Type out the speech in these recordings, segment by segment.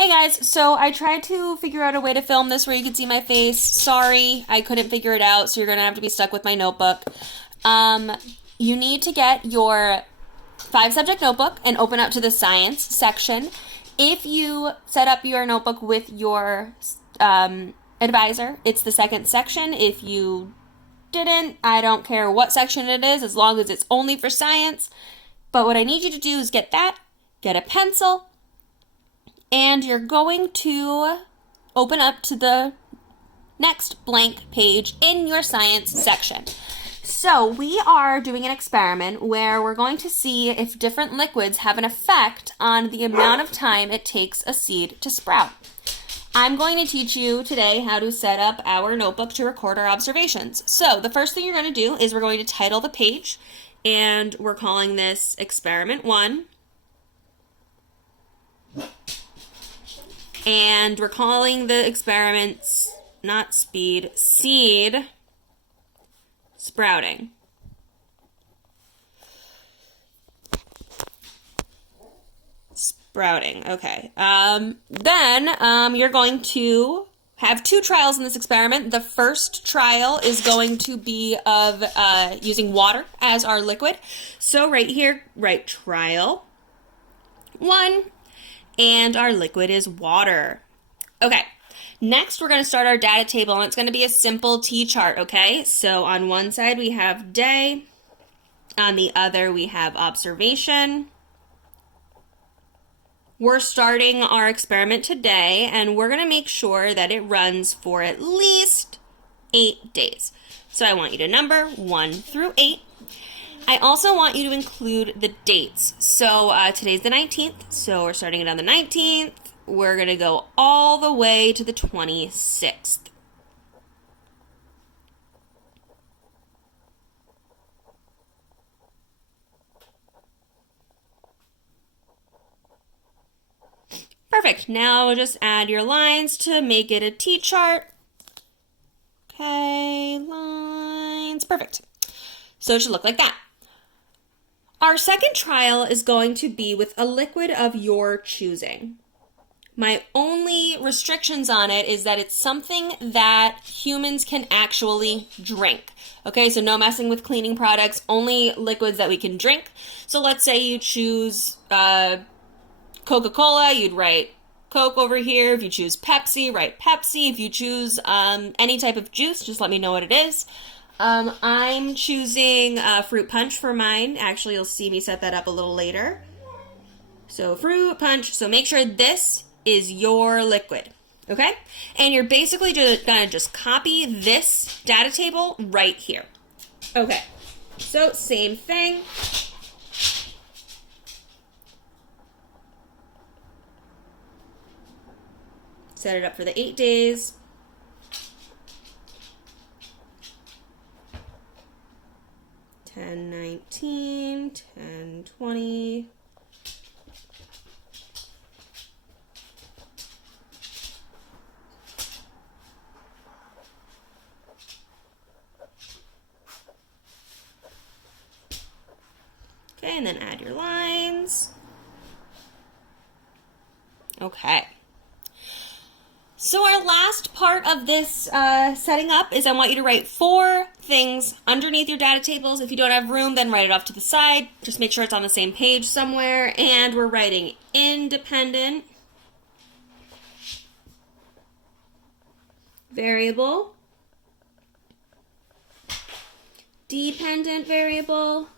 Hey guys, so I tried to figure out a way to film this where you could see my face. Sorry, I couldn't figure it out, so you're gonna have to be stuck with my notebook. Um, you need to get your 5 subject notebook and open up to the science section. If you set up your notebook with your advisor, it's the second section. If you didn't, I don't care what section it is, as long as it's only for science. But what I need you to do is get that, get a pencil, and you're going to open up to the next blank page in your science section. So we are doing an experiment where we're going to see if different liquids have an effect on the amount of time it takes a seed to sprout. I'm going to teach you today how to set up our notebook to record our observations. So the first thing you're going to do is we're going to title the page, and we're calling this Experiment 1. And we're calling the experiments, not speed, seed sprouting. Sprouting, okay. Then you're going to have 2 trials in this experiment. The first trial is going to be of using water as our liquid. So right here, write trial 1. And our liquid is water. Okay, next we're going to start our data table, and it's going to be a simple T-chart, okay? So on one side we have day, on the other we have observation. We're starting our experiment today, and we're going to make sure that it runs for at least 8 days. So I want you to number 1 through 8. I also want you to include the dates. So today's the 19th, so we're starting it on the 19th. We're going to go all the way to the 26th. Perfect. Now just add your lines to make it a T-chart. Okay, lines. Perfect. So it should look like that. Our second trial is going to be with a liquid of your choosing. My only restrictions on it is that it's something that humans can actually drink. Okay, so no messing with cleaning products, only liquids that we can drink. So let's say you choose Coca-Cola, you'd write Coke over here. If you choose Pepsi, write Pepsi. If you choose any type of juice, just let me know what it is. I'm choosing fruit punch for mine. Actually, you'll see me set that up a little later. So fruit punch. So make sure this is your liquid, okay? And you're basically gonna just copy this data table right here. Okay, so same thing. Set it up for the 8 days. $10, $19, $10, $20. Okay, and then add your lines. Okay. So our last part of this setting up is I want you to write 4 things underneath your data tables. If you don't have room, then write it off to the side. Just make sure it's on the same page somewhere. And we're writing independent variable, dependent variable,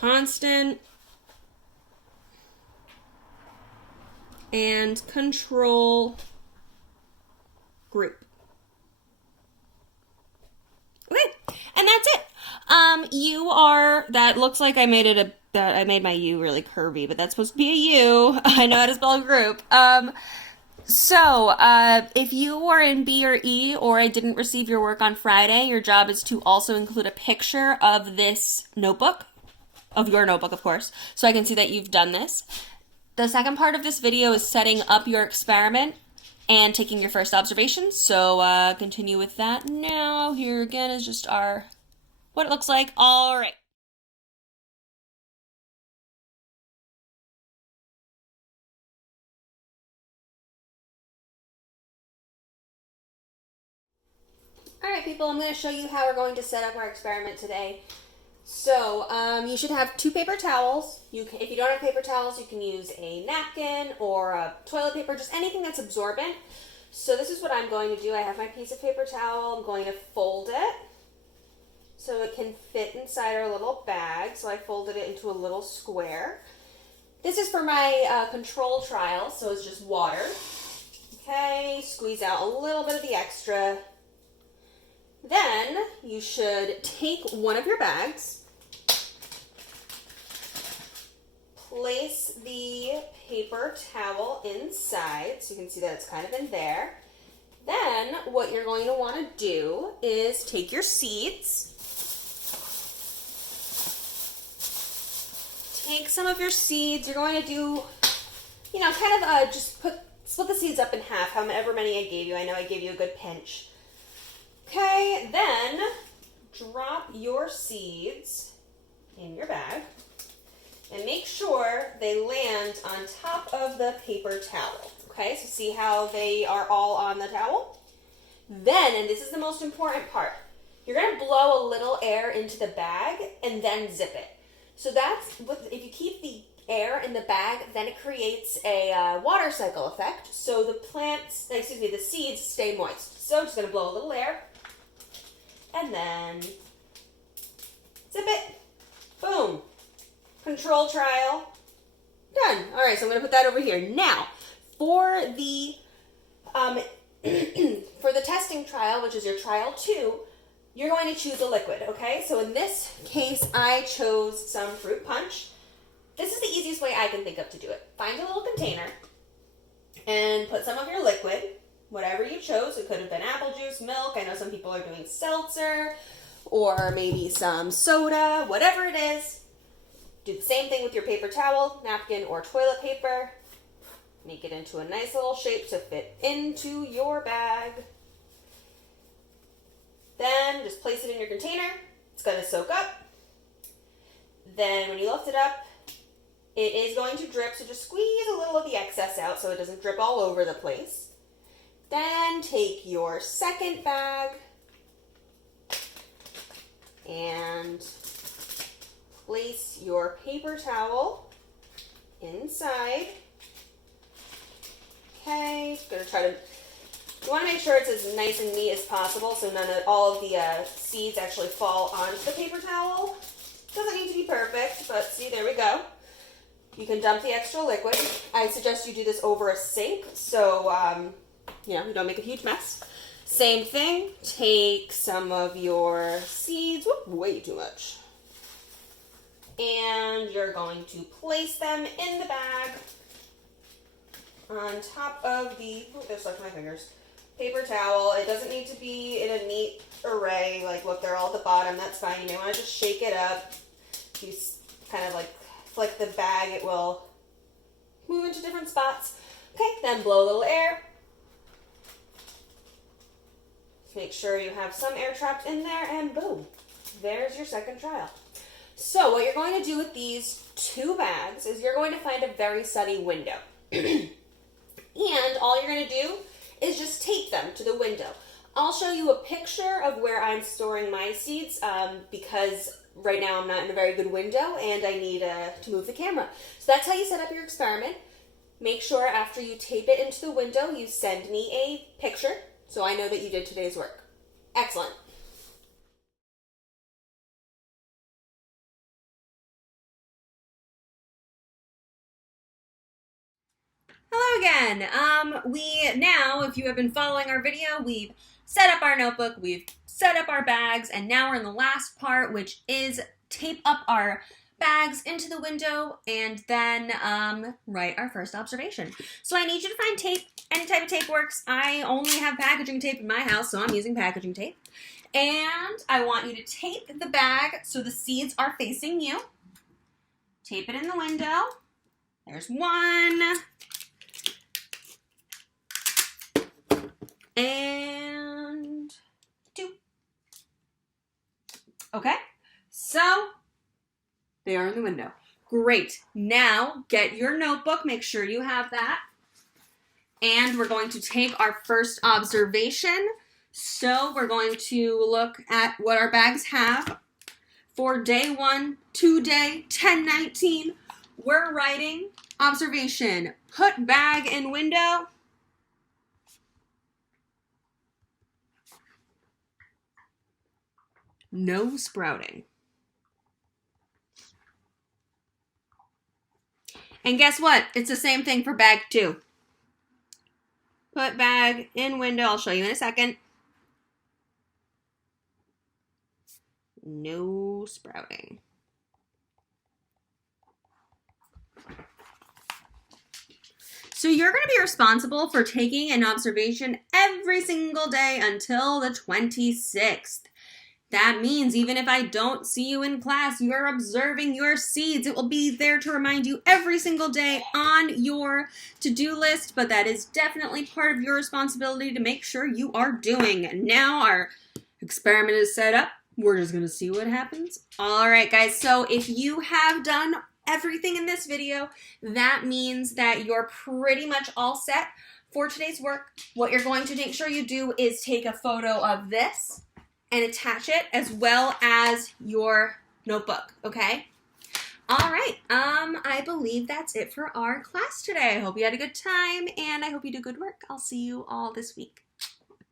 constant, and control group. Okay, and that's it. That looks like I made I made my U really curvy, but that's supposed to be a U. I know how to spell group. So if you are in B or E, or I didn't receive your work on Friday, your job is to also include a picture of this notebook, of your notebook, of course, so I can see that you've done this. The second part of this video is setting up your experiment and taking your first observations. So continue with that now. Here again is just our what it looks like. All right. All right, people, I'm going to show you how we're going to set up our experiment today. So, you should have 2 paper towels. If you don't have paper towels, you can use a napkin or a toilet paper, just anything that's absorbent. So this is what I'm going to do. I have my piece of paper towel. I'm going to fold it so it can fit inside our little bag. So I folded it into a little square. This is for my control trial, so it's just water. Okay, squeeze out a little bit of the extra. Then you should take one of your bags, place the paper towel inside, so you can see that it's kind of in there. Then what you're going to want to do is take your seeds, take some of your seeds. You're going to do, kind of just split the seeds up in half, however many I gave you. I know I gave you a good pinch. Okay, then drop your seeds in your bag and make sure they land on top of the paper towel. Okay, so see how they are all on the towel? Then, and this is the most important part, you're going to blow a little air into the bag and then zip it. So that's what, if you keep the air in the bag, then it creates a water cycle effect. So the seeds stay moist. So I'm just going to blow a little air and then zip it. Boom. Control trial. Done. All right, so I'm going to put that over here. Now, for the for the testing trial, which is your trial 2, you're going to choose a liquid, okay? So in this case, I chose some fruit punch. This is the easiest way I can think of to do it. Find a little container and put some of your liquid, whatever you chose. It could have been apple juice, milk. I know some people are doing seltzer or maybe some soda, whatever it is. Do the same thing with your paper towel, napkin, or toilet paper. Make it into a nice little shape to fit into your bag. Then just place it in your container. It's going to soak up. Then when you lift it up, it is going to drip, so just squeeze a little of the excess out so it doesn't drip all over the place. Then take your second bag and place your paper towel inside. Okay, you want to make sure it's as nice and neat as possible so all of the seeds actually fall onto the paper towel. Doesn't need to be perfect, but see, there we go. You can dump the extra liquid. I suggest you do this over a sink so you don't make a huge mess. Same thing, take some of your seeds, way too much, and you're going to place them in the bag on top of the, they're stuck to my fingers, paper towel. It doesn't need to be in a neat array, like look, they're all at the bottom, that's fine. You may want to just shake it up. You kind of like flick the bag, it will move into different spots. Okay, then blow a little air. Make sure you have some air trapped in there, and boom, there's your second trial. So what you're going to do with these 2 bags is you're going to find a very sunny window. And all you're going to do is just tape them to the window. I'll show you a picture of where I'm storing my seeds because right now I'm not in a very good window and I need to move the camera. So that's how you set up your experiment. Make sure after you tape it into the window, you send me a picture so I know that you did today's work. Excellent. Hello again. If you have been following our video, we've set up our notebook, we've set up our bags, and now we're in the last part, which is tape up our bags into the window and then write our first observation. So I need you to find tape. Any type of tape works. I only have packaging tape in my house, so I'm using packaging tape. And I want you to tape the bag so the seeds are facing you. Tape it in the window. There's 1. And 2. Okay, They are in the window. Great. Now, get your notebook. Make sure you have that. And we're going to take our first observation. So we're going to look at what our bags have. For day 1, today, 10/19, we're writing observation. Put bag in window. No sprouting. And guess what? It's the same thing for bag 2. Put bag in window. I'll show you in a second. No sprouting. So you're going to be responsible for taking an observation every single day until the 26th. That means even if I don't see you in class, you're observing your seeds. It will be there to remind you every single day on your to-do list, but that is definitely part of your responsibility to make sure you are doing. Now our experiment is set up. We're just going to see what happens. All right, guys, so if you have done everything in this video, that means that you're pretty much all set for today's work. What you're going to make sure you do is take a photo of this and attach it as well as your notebook, okay? All right, I believe that's it for our class today. I hope you had a good time, and I hope you do good work. I'll see you all this week.